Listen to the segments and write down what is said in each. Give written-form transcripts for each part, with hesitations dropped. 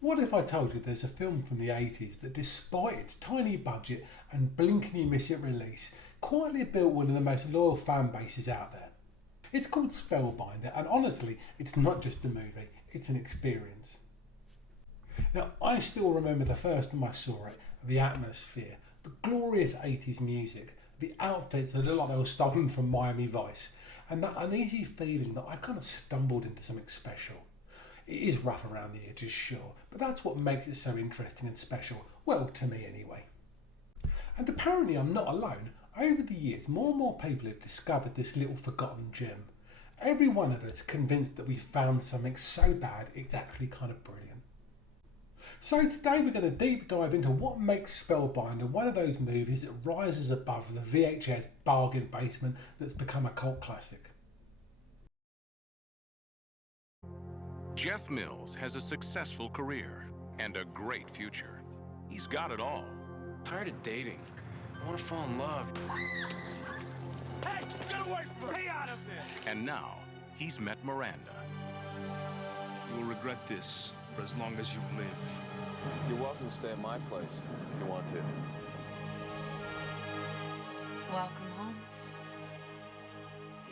What if I told you there's a film from the 80s that, despite its tiny budget and blink and you miss it release, quietly built one of the most loyal fan bases out there? It's called Spellbinder, and honestly, it's not just a movie, it's an experience. Now, I still remember the first time I saw it, the atmosphere, the glorious 80s music, the outfits that looked like they were stolen from Miami Vice, and that uneasy feeling that I kind of stumbled into something special. It is rough around the edges, sure, but that's what makes it so interesting and special, well, to me anyway. And apparently I'm not alone. Over the years, more and more people have discovered this little forgotten gem. Every one of us convinced that we found something so bad it's actually kind of brilliant. So today we're going to deep dive into what makes Spellbinder one of those movies that rises above the VHS bargain basement that's become a cult classic. Jeff Mills has a successful career and a great future. He's got it all. Tired of dating. I want to fall in love. Hey, get away from her! Stay out of this! And now, he's met Miranda. You will regret this for as long as you live. You're welcome to stay at my place if you want to. Welcome home.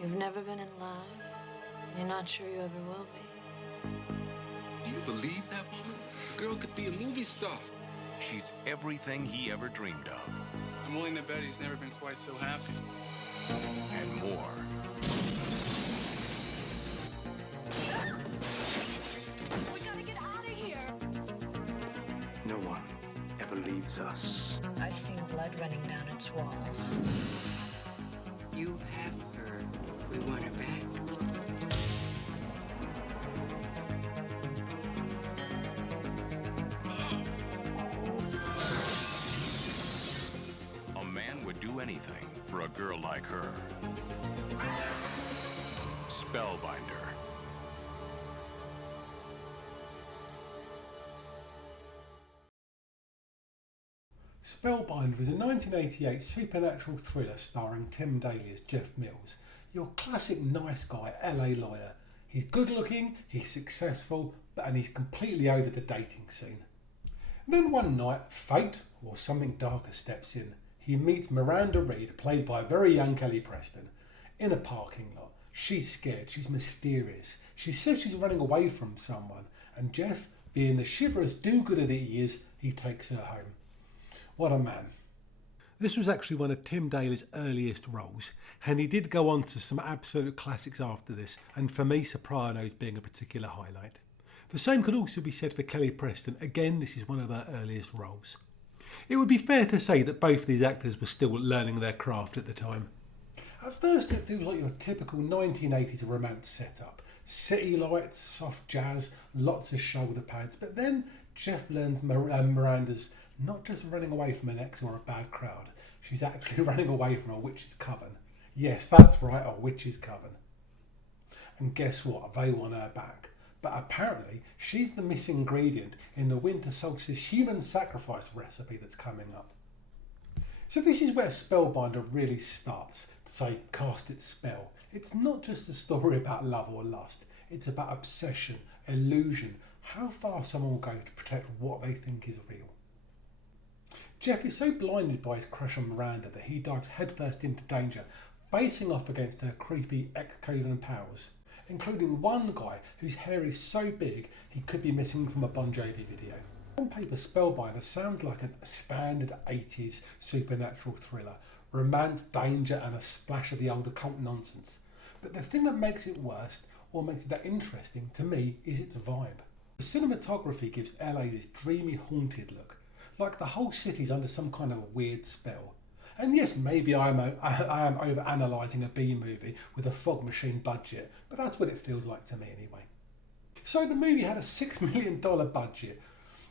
You've never been in love. You're not sure you ever will be. Do you believe that woman? Girl could be a movie star. She's everything he ever dreamed of. I'm willing to bet he's never been quite so happy. And more. We gotta get out of here! No one ever leaves us. I've seen blood running down its walls. You have her. We want her back. A man would do anything for a girl like her. Spellbinder. Spellbinder is a 1988 supernatural thriller starring Tim Daly as Jeff Mills, your classic nice guy LA lawyer. He's good looking, he's successful, and he's completely over the dating scene. Then one night, fate, or something darker, steps in. He meets Miranda Reed, played by very young Kelly Preston, in a parking lot. She's scared, she's mysterious. She says she's running away from someone, and Jeff, being the chivalrous do-gooder that he is, he takes her home. What a man. This was actually one of Tim Daly's earliest roles, and he did go on to some absolute classics after this, and for me, Sopranos being a particular highlight. The same could also be said for Kelly Preston. Again, this is one of her earliest roles. It would be fair to say that both of these actors were still learning their craft at the time. At first it feels like your typical 1980s romance setup. City lights, soft jazz, lots of shoulder pads, but then Jeff learns Miranda's not just running away from an ex or a bad crowd, she's actually running away from a witch's coven. Yes, that's right, a witch's coven. And guess what? They want her back. But apparently she's the missing ingredient in the winter solstice human sacrifice recipe that's coming up. So this is where Spellbinder really starts to say cast its spell. It's not just a story about love or lust, it's about obsession, illusion, how far someone will go to protect what they think is real. Jeff is so blinded by his crush on Miranda that he dives headfirst into danger, facing off against her creepy ex-Coven pals, including one guy whose hair is so big he could be missing from a Bon Jovi video. On paper, Spellbinder sounds like a standard 80s supernatural thriller, romance, danger and a splash of the old occult nonsense. But the thing that makes it worst, or makes it that interesting to me, is its vibe. The cinematography gives LA this dreamy, haunted look, like the whole city's under some kind of a weird spell. And yes, maybe I am over-analysing a B-movie with a fog machine budget, but that's what it feels like to me anyway. So the movie had a $6 million budget.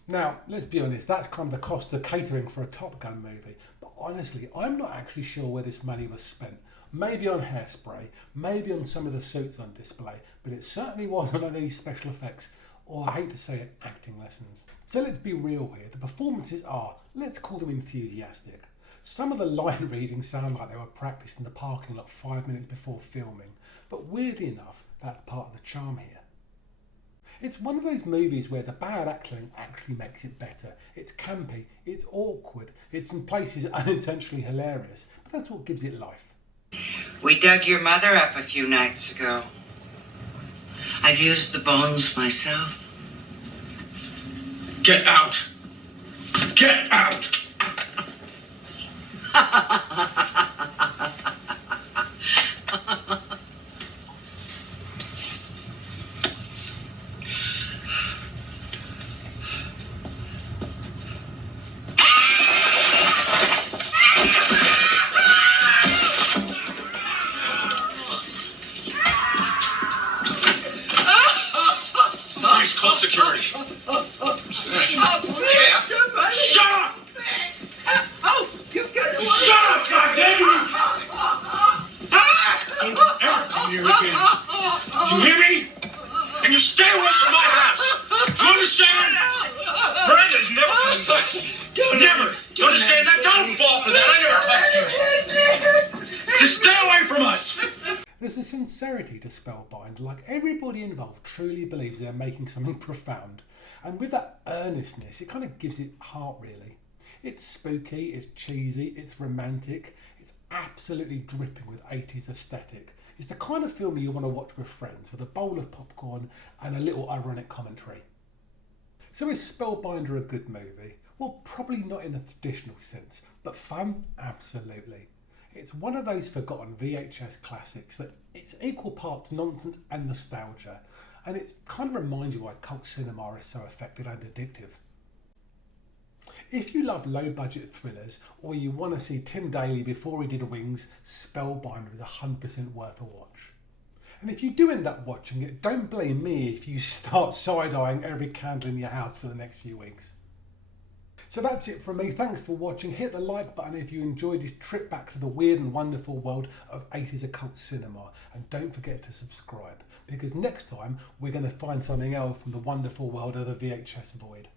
Now, let's be honest, that's kind of the cost of catering for a Top Gun movie. But honestly, I'm not actually sure where this money was spent. Maybe on hairspray, maybe on some of the suits on display, but it certainly wasn't on any special effects, or I hate to say it, acting lessons. So let's be real here. The performances are, let's call them enthusiastic. Some of the line readings sound like they were practiced in the parking lot 5 minutes before filming, but weirdly enough, that's part of the charm here. It's one of those movies where the bad acting actually makes it better. It's campy, it's awkward, it's in places unintentionally hilarious, but that's what gives it life. We dug your mother up a few nights ago. I've used the bones myself. Get out! Get out! Nice close security. Jeff! Shut up! Oh, you got to shut up, goddammit! Don't ever come here again. Do you hear me? And you stay away from my house. Do you understand? Miranda's never coming back. Never. Do you understand that? Don't fall for that. I never touched you. Just stay away from us. There's a sincerity to Spellbinder, like everybody involved truly believes they're making something profound. And with that earnestness, it kind of gives it heart, really. It's spooky, it's cheesy, it's romantic, it's absolutely dripping with 80s aesthetic. It's the kind of film you want to watch with friends, with a bowl of popcorn and a little ironic commentary. So is Spellbinder a good movie? Well, probably not in a traditional sense, but fun? Absolutely. It's one of those forgotten VHS classics that it's equal parts nonsense and nostalgia, and it kind of reminds you why cult cinema is so effective and addictive. If you love low budget thrillers, or you want to see Tim Daly before he did Wings, Spellbinder is 100% worth a watch. And if you do end up watching it, don't blame me if you start side-eyeing every candle in your house for the next few weeks. So that's it from me. Thanks for watching. Hit the like button if you enjoyed this trip back to the weird and wonderful world of 80s occult cinema. And don't forget to subscribe, because next time we're going to find something else from the wonderful world of the VHS void.